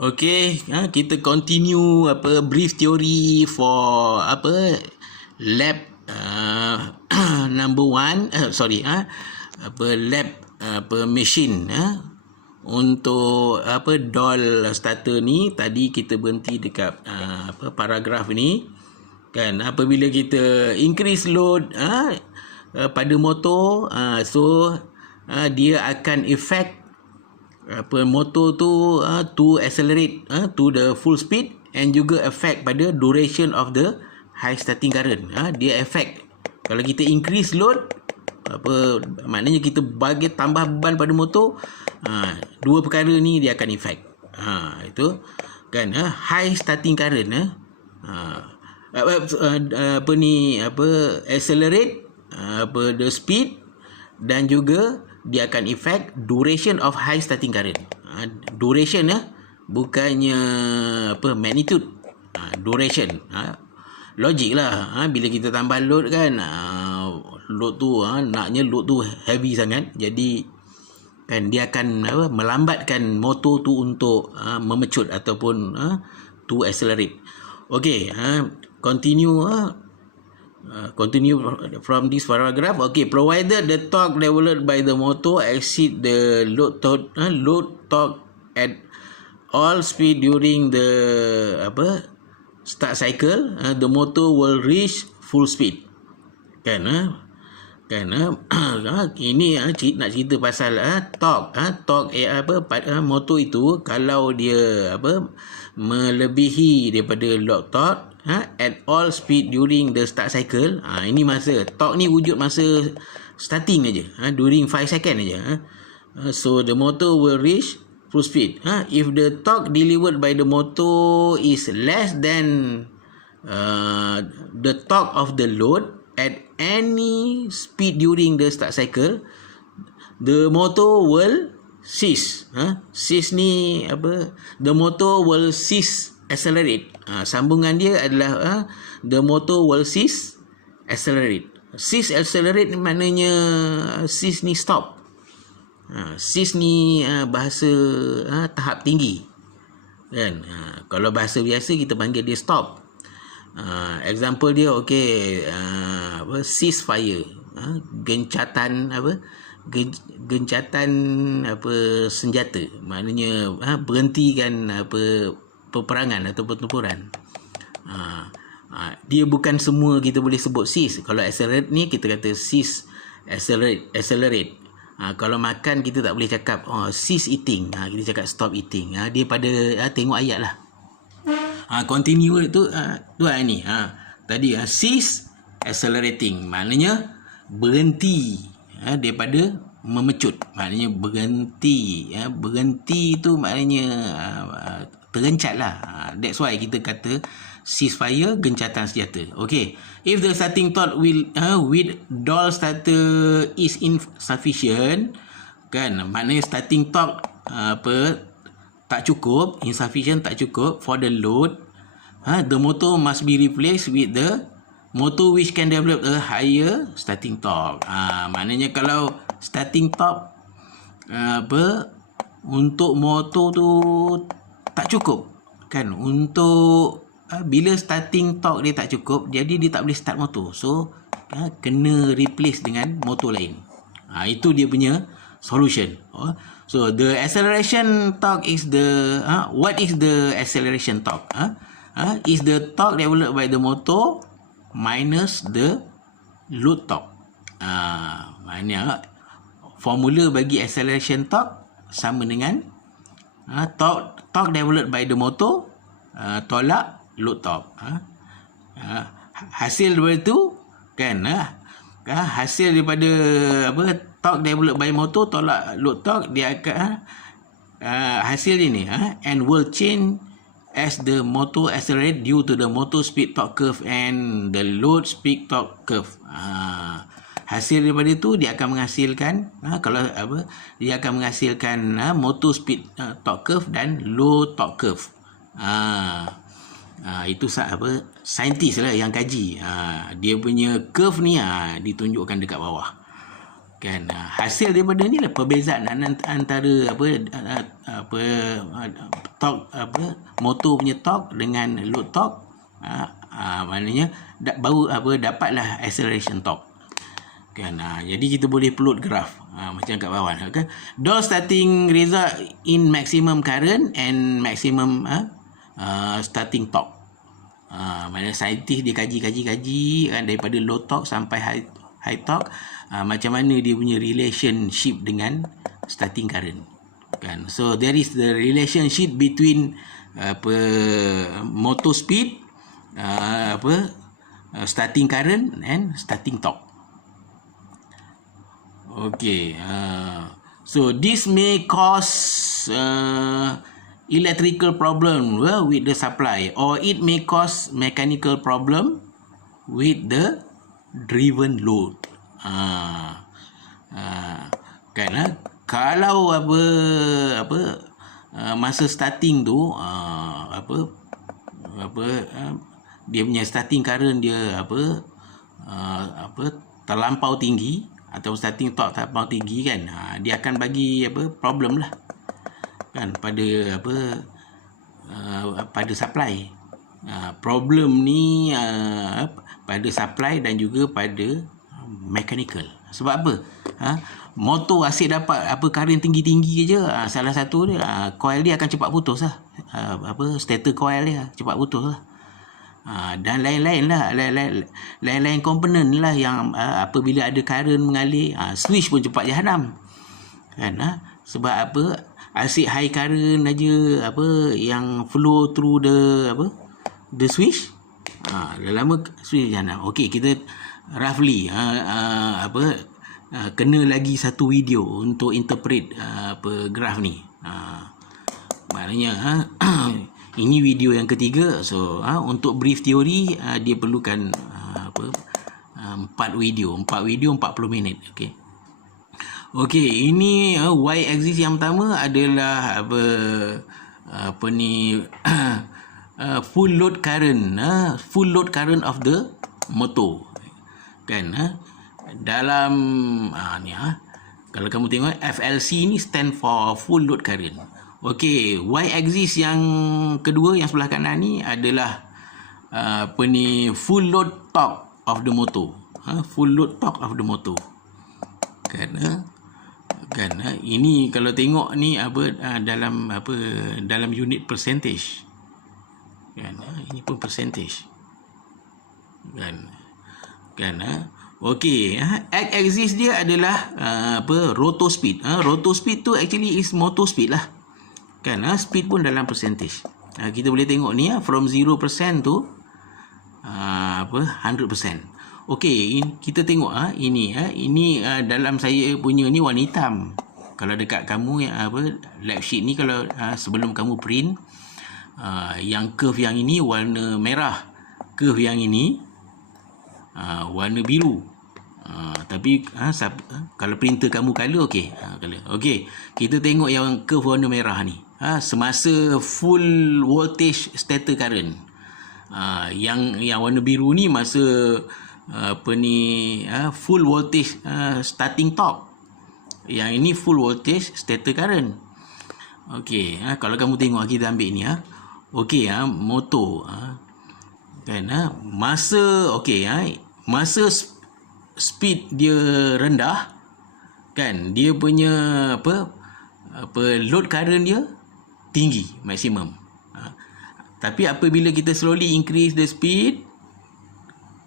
Okay, kita continue brief theory for lab number 1 lab machine untuk doll starter ni. Tadi kita berhenti dekat paragraf ni kan, apabila kita increase load pada motor, dia akan effect motor tu to accelerate to the full speed, and juga effect pada duration of the high starting current. Dia effect kalau kita increase load, maknanya kita bagi tambah beban pada motor, dua perkara ni dia akan effect. Itu kan, high starting current, accelerate the speed, dan juga dia akan effect duration of high starting current. Duration bukannya magnitude. Duration. Logik lah. Bila kita tambah load kan, load tu naknya load tu heavy sangat, jadi kan dia akan melambatkan motor tu untuk memecut ataupun to accelerate. Okay, continue from this paragraph. Okay, provided the torque developed by the motor exceed the load torque at all speed during the start cycle, the motor will reach full speed. Kan ini nak cerita pasal torque motor itu, kalau dia melebihi daripada load torque at all speed during the start cycle. Ini masa torque ni wujud masa starting aja, during 5 second aja. So the motor will reach full speed. If the torque delivered by the motor is less than the torque of the load at any speed during the start cycle, the motor will cease. Cease ni the motor will cease accelerate. Sambungan dia adalah the motor will cease accelerate. Cease accelerate maknanya cease ni stop. Cease ni bahasa tahap tinggi kan. Kalau bahasa biasa kita panggil dia stop. Example dia cease fire, gencatan senjata, maknanya berhentikan peperangan atau pertempuran. Dia bukan semua kita boleh sebut cease. Kalau accelerate ni kita kata cease accelerate. Kalau makan kita tak boleh cakap cease eating, kita cakap stop eating. Dia pada tengok ayat lah. Continue tu ni tadi cease accelerating maknanya berhenti daripada memecut, maknanya berhenti. Berhenti tu maknanya terencat lah. That's why kita kata ceasefire, gencatan senjata. Okay, if the starting torque with doll starter is insufficient kan, maknanya starting torque tak cukup, insufficient tak cukup for the load, the motor must be replaced with the motor which can develop a higher starting torque. Maknanya kalau starting torque untuk motor tu tak cukup kan, untuk bila starting torque dia tak cukup, jadi dia tak boleh start motor, so kena replace dengan motor lain. Itu dia punya solution. So the acceleration torque is the what is the acceleration torque? Is the torque developed by the motor minus the load torque. Maknanya formula bagi acceleration torque sama dengan torque developed by the motor tolak load torque. Hasil daripada tu kan, hasil daripada torque developed by motor tolak load torque, dia akan hasil ini and will change as the motor accelerate due to the motor speed torque curve and the load speed torque curve. Hasil daripada itu dia akan menghasilkan dia akan menghasilkan motor speed torque curve dan load torque curve. Itu saintis lah yang kaji. Dia punya curve ni ditunjukkan dekat bawah. Kan hasil daripada ni lah perbezaan antara torque motor punya torque dengan load torque. Maknanya baru dapatlah acceleration torque. Kan jadi kita boleh plot graf macam kat bawah, kan. Dot starting result in maximum current and maximum starting torque. Maknanya saintis dia kaji kan, daripada low torque sampai high torque, macam mana dia punya relationship dengan starting current, kan. So there is the relationship between motor speed, starting current and starting torque. Okay, so this may cause electrical problem with the supply, or it may cause mechanical problem with the driven load. Kan kalau masa starting tu dia punya starting current dia terlampau tinggi atau starting torque terlampau tinggi, kan, dia akan bagi problem lah, kan, pada pada supply. Problem ni pada supply dan juga pada mechanical. Sebab apa? Motor asyik dapat current tinggi-tinggi je, salah satu dia coil dia akan cepat putus lah. Stator coil dia cepat putus lah. Dan lain-lain lah, lain-lain komponen lah yang apabila ada current mengalir, switch pun cepat jahanam, kan. Sebab asyik high current aja yang flow through the switch, lama switch jahanam. Okey, kita roughly kena lagi satu video untuk interpret graf ni. Maknanya ini video yang ketiga. So untuk brief teori dia perlukan 4 video 40 minit. Okey, ini y axis yang pertama adalah full load current of the motor, kan. Dalam ni kalau kamu tengok FLC ni stand for full load current. Okey, y axis yang kedua yang sebelah kanan ni adalah full load torque of the motor. Full load torque of the motor, kan. Ini kalau tengok ni dalam unit percentage, kan. Ini pun percentage, kan. Okey, x-axis dia adalah rotor speed. Rotor speed tu actually is motor speed lah, kan. Speed pun dalam percentage. Kita boleh tengok ni from 0% to 100%. Okey, kita tengok ini dalam saya punya ni warna hitam. Kalau dekat kamu lab sheet ni, kalau sebelum kamu print, yang curve yang ini warna merah, curve yang ini warna biru. Tapi kalau printer kamu color, okey, color. Okey, kita tengok yang curve warna merah ni, semasa full voltage stator current. Yang warna biru ni masa full voltage starting torque. Yang ini full voltage stator current. Okey, kalau kamu tengok, kita ambil ni, okey, motor, kan, masa masa speed dia rendah, kan, dia punya load current dia tinggi, maksimum. Tapi apabila kita slowly increase the speed,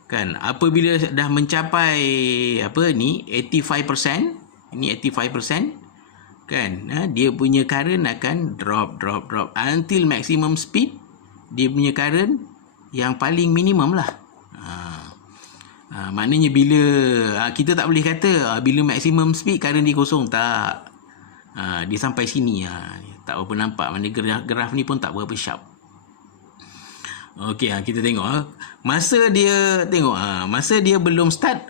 kan, apabila dah mencapai 85%, ini 85%, kan, dia punya current akan drop until maximum speed. Dia punya current yang paling minimum lah. Maknanya bila kita tak boleh kata bila maximum speed current dia kosong, tak. Dia sampai sini, tak berapa nampak. Mana graf ni pun tak berapa sharp. Okey, kita tengok masa dia belum start,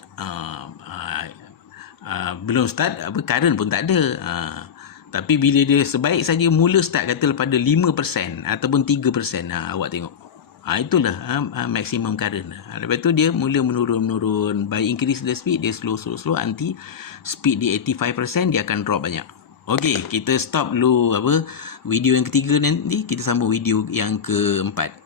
current pun tak ada. Tapi bila dia sebaik saja mula start, kata pada 5% ataupun 3%, awak tengok Itulah maximum current. Lepas tu dia mula menurun. By increase the speed, dia slow. Nanti speed di 85%, dia akan drop banyak. Okey, kita stop dulu video yang ketiga, nanti kita sambung video yang keempat.